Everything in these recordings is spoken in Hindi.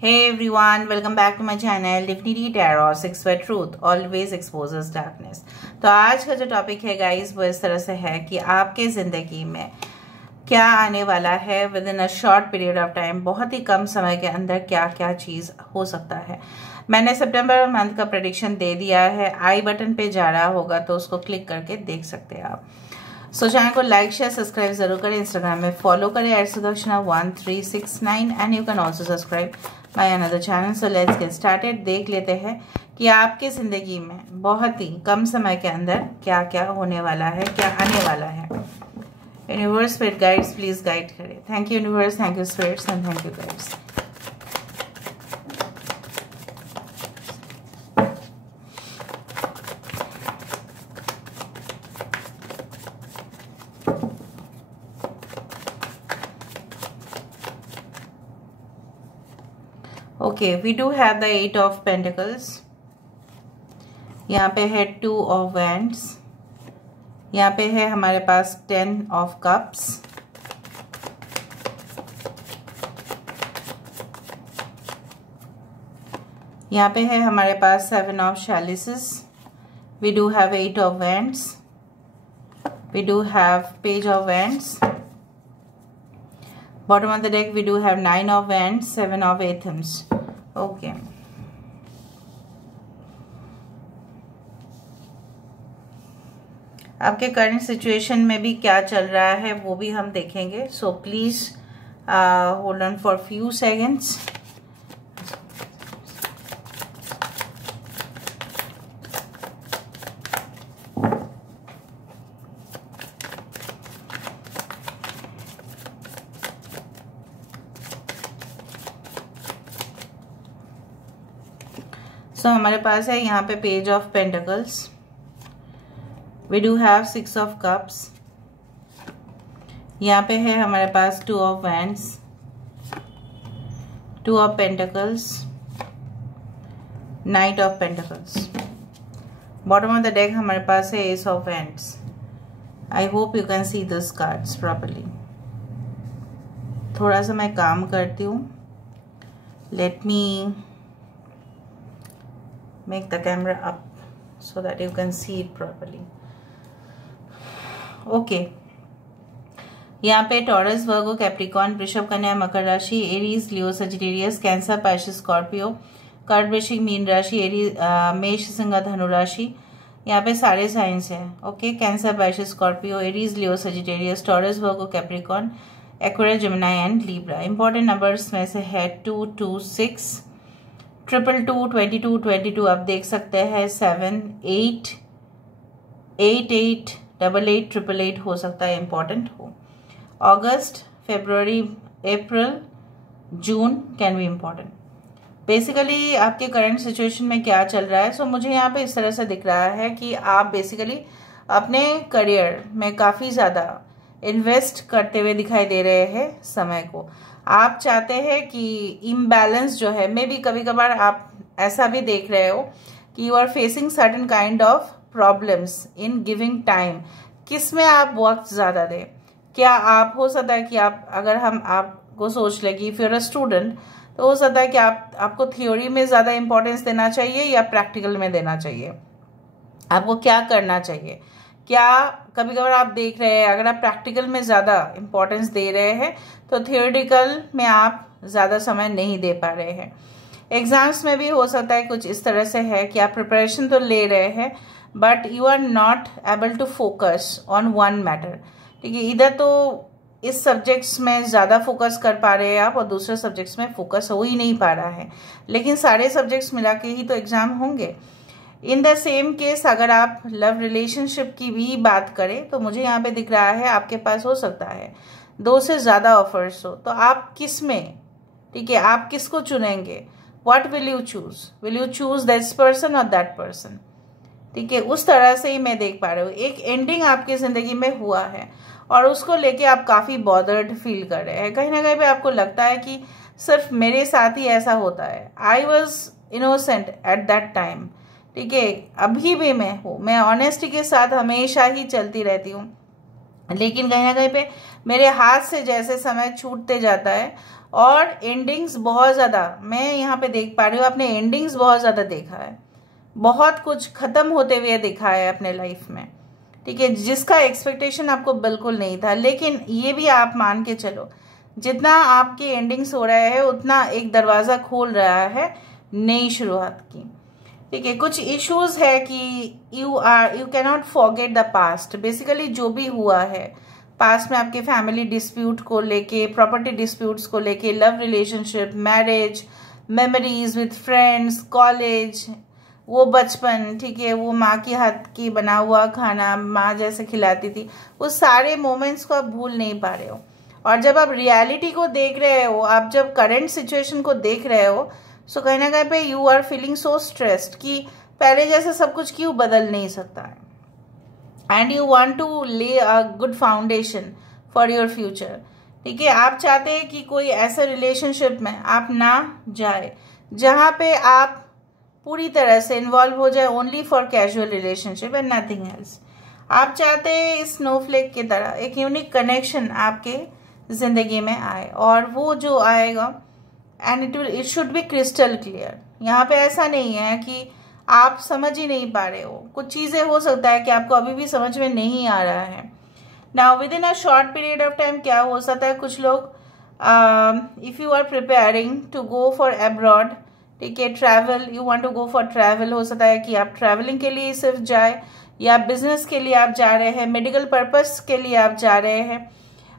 Hey everyone, welcome back to my channel Divinity Tarot 6 where truth always exposes darkness। तो आज का जो टॉपिक है गाइस वो इस तरह से है कि आपके ज़िंदगी में क्या आने वाला है with in a short period of time. बहुत ही कम समय के अंदर क्या क्या चीज़ हो सकता है। मैंने सितंबर मंथ का प्रेडिक्शन दे दिया है, आई बटन पे जा रहा होगा तो उसको क्लिक करके देख सकते हैं आप। सो चैनल को लाइक शेयर सब्सक्राइब जरूर करें, इंस्टाग्राम में फॉलो करें @sudarshana1369 and you can also subscribe my another channel. So let's get started. देख लेते हैं कि आपके ज़िंदगी में बहुत ही कम समय के अंदर क्या क्या होने वाला है, क्या आने वाला है। Universe spirit guides please guide करें। Thank you universe, thank you spirits and thank you guides. Okay, we do have the 8 of pentacles, यहाँ पे है 2 ऑफ वैंड्स, यहाँ पे है हमारे पास 10 ऑफ कप्स, यहाँ पे है हमारे पास 7 of chalices, we do have 8 of wands, we do have page of wands, bottom of the deck we do have 9 of wands, 7 of athems. Okay, आपके करंट सिचुएशन में भी क्या चल रहा है वो भी हम देखेंगे। So please hold on for few seconds. तो हमारे पास है यहाँ पे page of pentacles, we do have 6 of cups, यहाँ पे है हमारे पास 2 of wands, 2 of pentacles, knight of pentacles. Bottom of the deck हमारे पास है ace of wands. I hope you can see this cards properly. थोड़ा सा मैं काम करती हूँ। Let me make the camera up so that you can see it properly. Okay, यहाँ पे टॉरस, वर्गो, कैप्रिकॉर्न, वृषभ, कन्या, मकर राशि, एरीज, लियो, सजिटेरियस, कैंसर, पाइसेस, स्कॉर्पियो, कर्क, वृश्चिक, मीन राशि, एरीज, मेष, सिंह, धनु राशि। यहाँ पे सारे साइंस हैं। Okay, cancer, Pisces, Scorpio, Aries, Leo, Sagittarius, taurus, Virgo, Capricorn, Aquarius, Gemini and Libra. Important numbers में से है 2, 2, 6, 222, 22, 22। आप देख सकते हैं 7, 8, 8, 8, 88, 888 हो सकता है इम्पॉर्टेंट हो। अगस्त, फरवरी, अप्रैल, जून कैन बी इम्पॉर्टेंट। बेसिकली आपके करंट सिचुएशन में क्या चल रहा है। सो मुझे यहाँ पे इस तरह से दिख रहा है कि आप बेसिकली अपने करियर में काफ़ी ज़्यादा इन्वेस्ट करते हुए दिखाई दे रहे हैं समय को। आप चाहते हैं कि इम्बैलेंस जो है, मे बी कभी कभार आप ऐसा भी देख रहे हो कि you are facing certain kind of problems in giving time. किस में आप वक्त ज़्यादा दें। क्या आप, हो सकता है कि आप, अगर हम आपको सोच लें कि if you are a student तो हो सकता है कि आपको थ्योरी में ज़्यादा इंपॉर्टेंस देना चाहिए या प्रैक्टिकल में देना चाहिए। आपको क्या करना चाहिए। क्या कभी कभार आप देख रहे हैं अगर आप प्रैक्टिकल में ज़्यादा इम्पोर्टेंस दे रहे हैं तो थियोरेटिकल में आप ज़्यादा समय नहीं दे पा रहे हैं। एग्जाम्स में भी हो सकता है कुछ इस तरह से है कि आप प्रिपरेशन तो ले रहे हैं but you are not able to focus on one matter. ठीक है, इधर तो इस सब्जेक्ट्स में ज़्यादा फोकस कर पा रहे हैं आप और दूसरे सब्जेक्ट्स में फोकस हो ही नहीं पा रहा है, लेकिन सारे सब्जेक्ट्स मिला के ही तो एग्ज़ाम होंगे। इन द सेम केस अगर आप लव रिलेशनशिप की भी बात करें तो मुझे यहाँ पे दिख रहा है आपके पास हो सकता है 2 से ज़्यादा ऑफर्स हो। तो आप किस में, ठीक है, आप किसको चुनेंगे। What will you choose, will you choose this person और दैट पर्सन। ठीक है, उस तरह से ही मैं देख पा रही हूँ। एक एंडिंग आपकी ज़िंदगी में हुआ है और उसको लेके आप काफ़ी बॉदर्ड फील कर रहे हैं। कहीं ना कहीं पे आपको लगता है कि सिर्फ मेरे साथ ही ऐसा होता है। I was innocent at that time. ठीक है, अभी भी मैं हूँ, मैं ऑनेस्टी के साथ हमेशा ही चलती रहती हूँ, लेकिन कहीं ना कहीं पे मेरे हाथ से जैसे समय छूटते जाता है और एंडिंग्स बहुत ज़्यादा मैं यहाँ पे देख पा रही हूँ। आपने एंडिंग्स बहुत ज़्यादा देखा है, बहुत कुछ ख़त्म होते हुए देखा है अपने लाइफ में, ठीक है, जिसका एक्सपेक्टेशन आपको बिल्कुल नहीं था। लेकिन ये भी आप मान के चलो, जितना आपकी एंडिंग्स हो रहा है उतना एक दरवाज़ा खोल रहा है नई शुरुआत की, ठीक है। कुछ इश्यूज है कि you can not forget the past. Basically जो भी हुआ है पास्ट में, आपके फैमिली डिस्प्यूट को लेके, प्रॉपर्टी डिस्प्यूट्स को लेके, love relationship, marriage, memories with friends, college, वो बचपन, ठीक है, वो माँ के हाथ की बना हुआ खाना माँ जैसे खिलाती थी, उस सारे मोमेंट्स को आप भूल नहीं पा रहे हो। और जब आप रियलिटी को देख रहे हो, आप जब करंट सिचुएशन को देख रहे हो, सो कहीं ना कहीं पे you are feeling so stressed कि पहले जैसे सब कुछ क्यों बदल नहीं सकता है। एंड यू वांट टू ले a good foundation for your future, ठीक है। आप चाहते हैं कि कोई ऐसे रिलेशनशिप में आप ना जाए जहाँ पे आप पूरी तरह से इन्वॉल्व हो जाए only for casual relationship and nothing else. आप चाहते हैं इस स्नोफ्लेक की तरह एक यूनिक कनेक्शन आपके जिंदगी में आए, और वो जो आएगा and it should be crystal clear. यहाँ पे ऐसा नहीं है कि आप समझ ही नहीं पा रहे हो, कुछ चीज़ें हो सकता है कि आपको अभी भी समझ में नहीं आ रहा है। Now within a short period of time क्या हो सकता है, कुछ लोग if you are preparing to go for abroad, ठीक है, travel, you want to go for travel, हो सकता है कि आप ट्रैवलिंग के लिए सिर्फ जाए, या बिजनेस के लिए आप जा रहे हैं, मेडिकल पर्पस के लिए आप जा रहे हैं,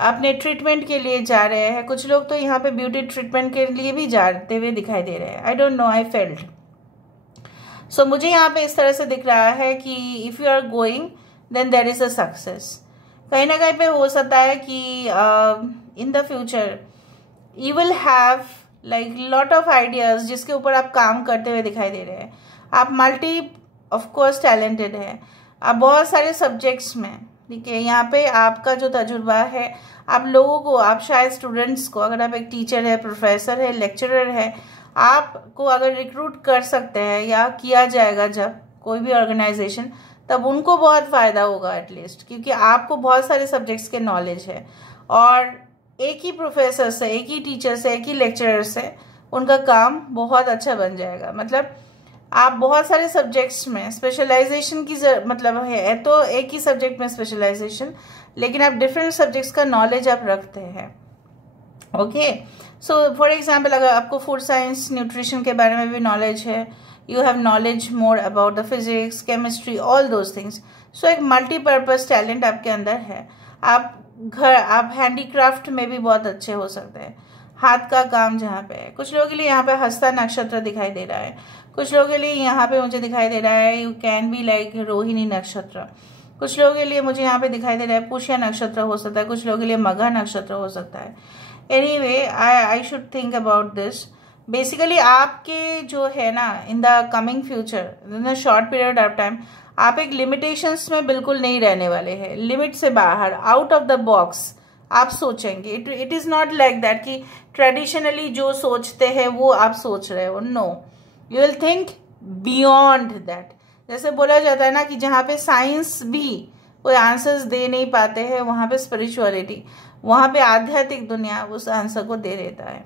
अपने ट्रीटमेंट के लिए जा रहे हैं। कुछ लोग तो यहाँ पे ब्यूटी ट्रीटमेंट के लिए भी जाते हुए दिखाई दे रहे हैं। I don't know, I felt. So मुझे यहाँ पे इस तरह से दिख रहा है कि if you are going then there is a success. कहीं ना कहीं पे हो सकता है कि in the future you will have like lot of ideas जिसके ऊपर आप काम करते हुए दिखाई दे रहे हैं। आप मल्टी ऑफकोर्स टैलेंटेड है, आप बहुत सारे सब्जेक्ट्स में, ठीक है। यहाँ पे आपका जो तजुर्बा है, आप लोगों को, आप शायद स्टूडेंट्स को, अगर आप एक टीचर है, प्रोफेसर है, लेक्चरर है, आपको अगर रिक्रूट कर सकते हैं या किया जाएगा जब कोई भी ऑर्गेनाइजेशन, तब उनको बहुत फ़ायदा होगा एटलीस्ट, क्योंकि आपको बहुत सारे सब्जेक्ट्स के नॉलेज है। और एक ही प्रोफेसर से, एक ही टीचर से, एक ही लेक्चरर से उनका काम बहुत अच्छा बन जाएगा। मतलब आप बहुत सारे सब्जेक्ट्स में स्पेशलाइजेशन की मतलब है तो एक ही सब्जेक्ट में स्पेशलाइजेशन, लेकिन आप डिफरेंट सब्जेक्ट्स का नॉलेज आप रखते हैं, ओके। सो फॉर एग्जांपल, अगर आपको फूड साइंस, न्यूट्रिशन के बारे में भी नॉलेज है, you have knowledge more about the physics, chemistry, all those things, so एक मल्टीपर्पज टैलेंट आपके अंदर है। आप हैंडीक्राफ्ट में भी बहुत अच्छे हो सकते हैं, हाथ का काम जहाँ पे है। कुछ लोगों के लिए यहाँ पे हस्ता नक्षत्र दिखाई दे रहा है, कुछ लोगों के लिए यहाँ पे मुझे दिखाई दे रहा है you can be like Rohini नक्षत्र, कुछ लोगों के लिए मुझे यहाँ पे दिखाई दे रहा है पुष्य नक्षत्र हो सकता है, कुछ लोगों के लिए मघा नक्षत्र हो सकता है। Anyway I should think about this. Basically आपके जो है ना in the coming future, in the short period of time, आप एक लिमिटेशंस में बिल्कुल नहीं रहने वाले हैं, लिमिट से बाहर, आउट ऑफ द बॉक्स आप सोचेंगे। It is not like that कि ट्रेडिशनली जो सोचते हैं वो आप सोच रहे हो, no, you will think beyond that. जैसे बोला जाता है ना कि जहाँ पे साइंस भी कोई आंसर्स दे नहीं पाते हैं, वहाँ पे स्पिरिचुअलिटी, वहाँ पे आध्यात्मिक दुनिया उस आंसर को दे देता है।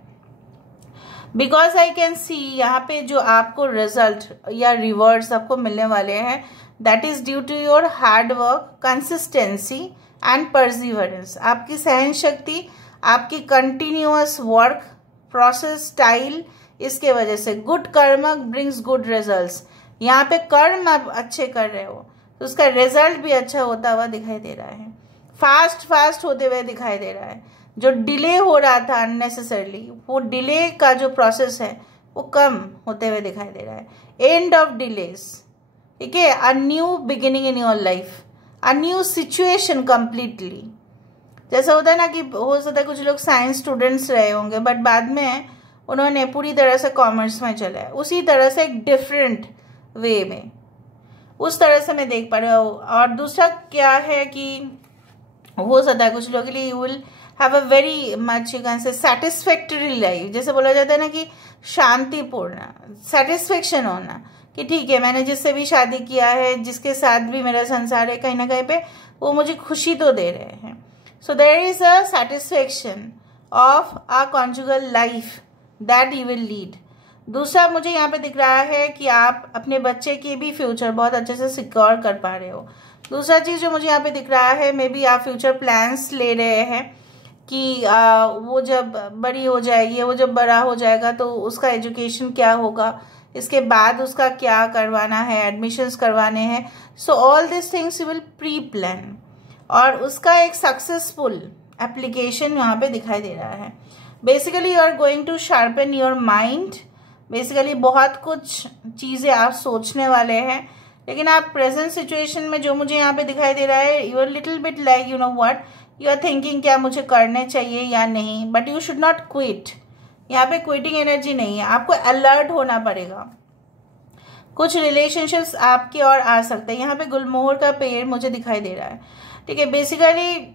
बिकॉज आई कैन सी यहाँ पे जो आपको रिजल्ट या रिवॉर्ड्स आपको मिलने वाले हैं, that is due to your hard work, consistency and perseverance. आपकी सहन शक्ति, आपकी कंटिन्यूअस वर्क प्रोसेस स्टाइल, इसके वजह से गुड कर्म ब्रिंग्स गुड रिजल्ट्स। यहाँ पे कर्म आप अच्छे कर रहे हो तो उसका रिजल्ट भी अच्छा होता हुआ दिखाई दे रहा है, फास्ट होते हुए दिखाई दे रहा है। जो डिले हो रहा था अननेसेसरली, वो डिले का जो प्रोसेस है वो कम होते हुए दिखाई दे रहा है। एंड ऑफ डिलेस, ठीक है, a new beginning in your life, a new situation completely. जैसा होता है ना कि हो सकता है कुछ लोग साइंस स्टूडेंट्स रहे होंगे बट बाद में उन्होंने पूरी तरह से कॉमर्स में चला है, उसी तरह से एक डिफरेंट वे में, उस तरह से मैं देख पा रहा हूँ। और दूसरा क्या है कि हो सकता है कुछ लोगों के लिए you will have a very much, you can से, सेटिस्फैक्टरी लाइफ। जैसे बोला जाता है ना कि शांतिपूर्ण, सेटिस्फेक्शन होना कि ठीक है, मैंने जिससे भी शादी किया है, जिसके साथ भी मेरा संसार है, कहीं ना कहीं पे वो मुझे खुशी तो दे रहे हैं। So there is a satisfaction of a conjugal life that you will lead. दूसरा मुझे यहाँ पे दिख रहा है कि आप अपने बच्चे की भी फ्यूचर बहुत अच्छे से सिक्योर कर पा रहे हो। दूसरा चीज़ जो मुझे यहाँ पे दिख रहा है, मे बी आप फ्यूचर प्लान्स ले रहे हैं कि वो जब बड़ी हो जाएगी, वो जब बड़ा हो जाएगा तो उसका एजुकेशन क्या होगा, इसके बाद उसका क्या करवाना है, एडमिशन्स करवाने हैं। So all this things you will pre plan, और उसका एक सक्सेसफुल एप्लीकेशन यहाँ पे दिखाई दे रहा है। Basically you are going to sharpen your mind. Basically बहुत कुछ चीज़ें आप सोचने वाले हैं, लेकिन आप प्रेजेंट सिचुएशन में जो मुझे यहाँ पे दिखाई दे रहा है, you are little bit like you know what, you are thinking क्या मुझे करने चाहिए या नहीं, but you should not quit. यहाँ पे क्विटिंग एनर्जी नहीं है, आपको अलर्ट होना पड़ेगा। कुछ रिलेशनशिप्स आपकी ओर आ सकते हैं। यहाँ पे गुलमोहर का पेड़ मुझे दिखाई दे रहा है, ठीक है। बेसिकली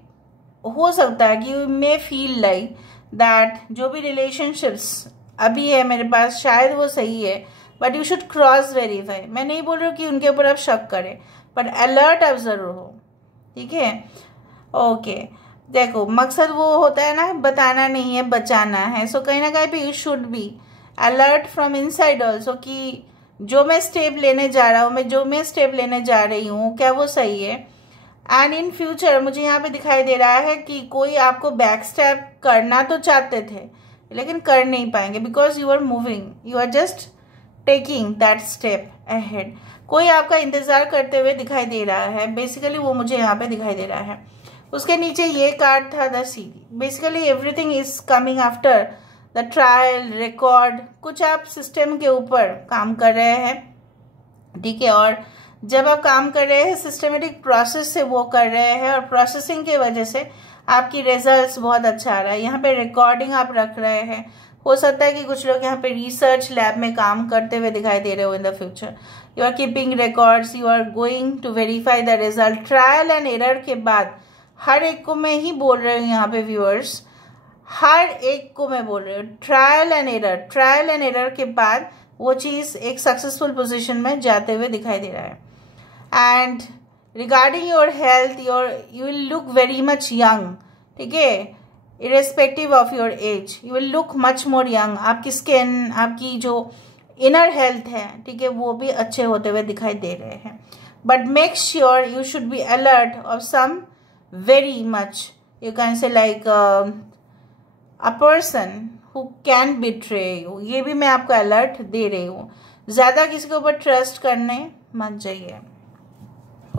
हो सकता है कि you may feel like that जो भी रिलेशनशिप्स अभी है मेरे पास शायद वो सही है, but you should cross verify. मैं नहीं बोल रही हूँ कि उनके ऊपर आप शक करें, बट अलर्ट आप जरूर हो, ठीक है। ओके, देखो मकसद वो होता है ना, बताना नहीं है बचाना है। सो कहीं ना कहीं पे you should be alert from inside also कि जो मैं स्टेप लेने जा रहा हूँ, जो मैं स्टेप लेने जा रही हूँ, क्या वो सही है। एंड इन फ्यूचर मुझे यहाँ पे दिखाई दे रहा है कि कोई आपको बैक स्टेप करना तो चाहते थे लेकिन कर नहीं पाएंगे, because you are moving, you are just taking that step ahead. कोई आपका इंतजार करते हुए दिखाई दे रहा है, बेसिकली वो मुझे यहाँ पे दिखाई दे रहा है। उसके नीचे ये कार्ड था द सी। Basically everything is coming after the trial record. कुछ आप सिस्टम के ऊपर काम कर रहे हैं, ठीक है, और जब आप काम कर रहे हैं सिस्टमेटिक प्रोसेस से वो कर रहे हैं, और प्रोसेसिंग की वजह से आपकी रिजल्ट्स बहुत अच्छा आ रहा है। यहाँ पे रिकॉर्डिंग आप रख रहे हैं। हो सकता है कि कुछ लोग यहाँ पे रिसर्च लैब में काम करते हुए दिखाई दे रहे हो in the future. You are keeping records, you are going to verify the result. Trial and error के बाद हर एक को मैं ही बोल रही हूँ यहाँ पे व्यूअर्स, हर एक को मैं बोल रही हूँ ट्रायल एंड एरर के बाद वो चीज़ एक सक्सेसफुल पोजिशन में जाते हुए दिखाई दे रहा है। And regarding your health, you will look very much young, ठीक है, irrespective of your age you will look much more young. आपकी स्किन, आपकी जो इनर हेल्थ है, ठीक है, वो भी अच्छे होते हुए दिखाई दे रहे हैं। But make sure you should be alert of some very much, you can say like a person who can betray you. ये भी मैं आपको अलर्ट दे रही हूँ। ज़्यादा किसी के ऊपर ट्रस्ट करने मत जाइए,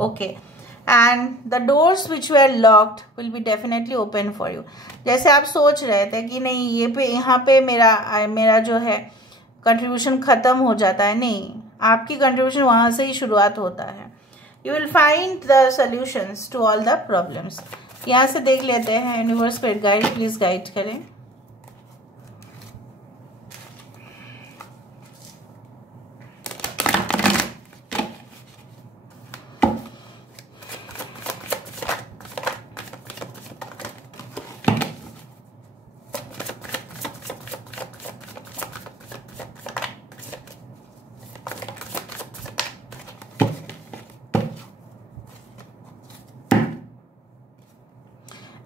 okay. And the doors which were locked will be definitely open for you. जैसे आप सोच रहे थे कि नहीं यहाँ पे मेरा जो है कंट्रीब्यूशन खत्म हो जाता है, नहीं, आपकी कंट्रीब्यूशन वहाँ से ही शुरुआत होता है। You will find the solutions to all the problems. यहाँ से देख लेते हैं universe spirit guide please guide करें।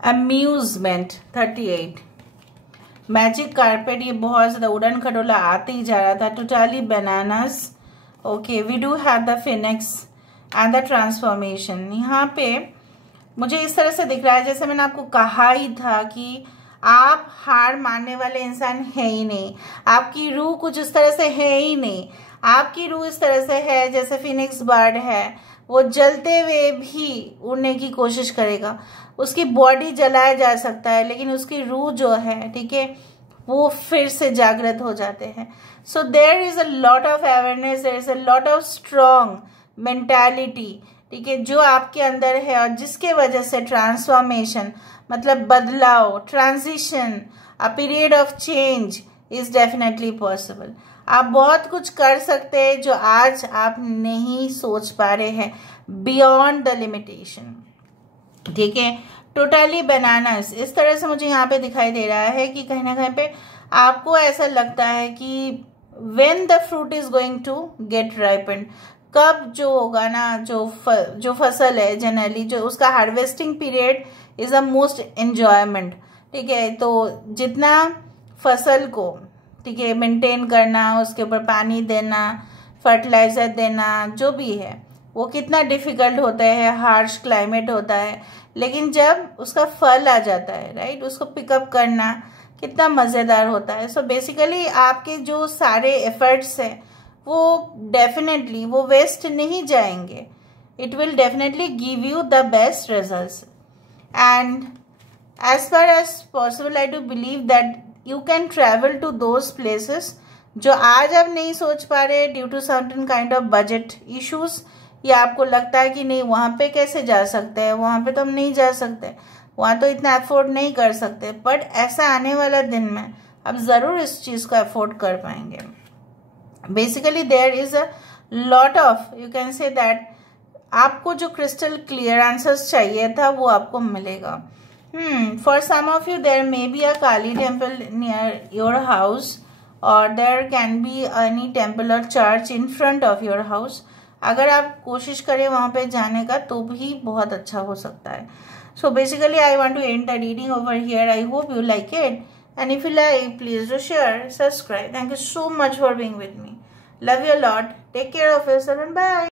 अम्यूजमेंट 38, मैजिक कारपेट, ये बहुत ज़्यादा उड़न खटोला आते ही जा रहा था। Totally bananas, okay. We do have the phoenix and the transformation. यहाँ पे मुझे इस तरह से दिख रहा है जैसे मैंने आपको कहा ही था कि आप हार मानने वाले इंसान है ही नहीं। आपकी रूह कुछ इस तरह से है ही नहीं। आपकी रूह इस तरह से है जैसे फिनिक्स बर्ड है, वो जलते हुए भी उड़ने की कोशिश करेगा। उसकी बॉडी जलाया जा सकता है लेकिन उसकी रूह जो है, ठीक है, वो फिर से जागृत हो जाते हैं। So there is a lot of awareness, there is a lot of strong mentality, ठीक है, जो आपके अंदर है और जिसके वजह से ट्रांसफॉर्मेशन मतलब बदलाव, transition, a period of change is definitely possible. आप बहुत कुछ कर सकते हैं जो आज आप नहीं सोच पा रहे हैं, बियॉन्ड द लिमिटेशन, ठीक है। टोटली बनानास, इस तरह से मुझे यहाँ पे दिखाई दे रहा है कि कहीं ना कहीं पे आपको ऐसा लगता है कि when the fruit is going to get ripened, कब जो होगा ना, जो फसल है जनरली जो उसका harvesting period is the most enjoyment, ठीक है। तो जितना फसल को, ठीक है, मेंटेन करना, उसके ऊपर पानी देना, फर्टिलाइज़र देना, जो भी है वो कितना डिफ़िकल्ट होता है, हार्श क्लाइमेट होता है, लेकिन जब उसका फल आ जाता है, राइट, उसको पिकअप करना कितना मज़ेदार होता है। सो बेसिकली आपके जो सारे एफर्ट्स हैं वो डेफिनेटली वो वेस्ट नहीं जाएंगे. It will definitely give you the best results. And as far as possible, I do believe that you can travel to those places जो आज आप नहीं सोच पा रहे due to certain kind of budget issues, या आपको लगता है कि नहीं वहाँ पे कैसे जा सकते हैं, वहाँ पे तो हम नहीं जा सकते, वहाँ तो इतना अफोर्ड नहीं कर सकते. बट ऐसा आने वाला दिन में आप ज़रूर इस चीज़ को अफोर्ड कर पाएंगे. Basically there is a lot of, you can say that, आपको जो क्रिस्टल क्लियर आंसर्स चाहिए था वो आपको मिलेगा. For some of you there may be a Kali temple near your house, और there can be any temple और church in front of your house. अगर आप कोशिश करें वहाँ पे जाने का तो भी बहुत अच्छा हो सकता है. So basically I want to end the reading over here. I hope you like it, and if you like, please do share, subscribe. Thank you so much for being with me. Love you a lot. Take care of yourself and bye.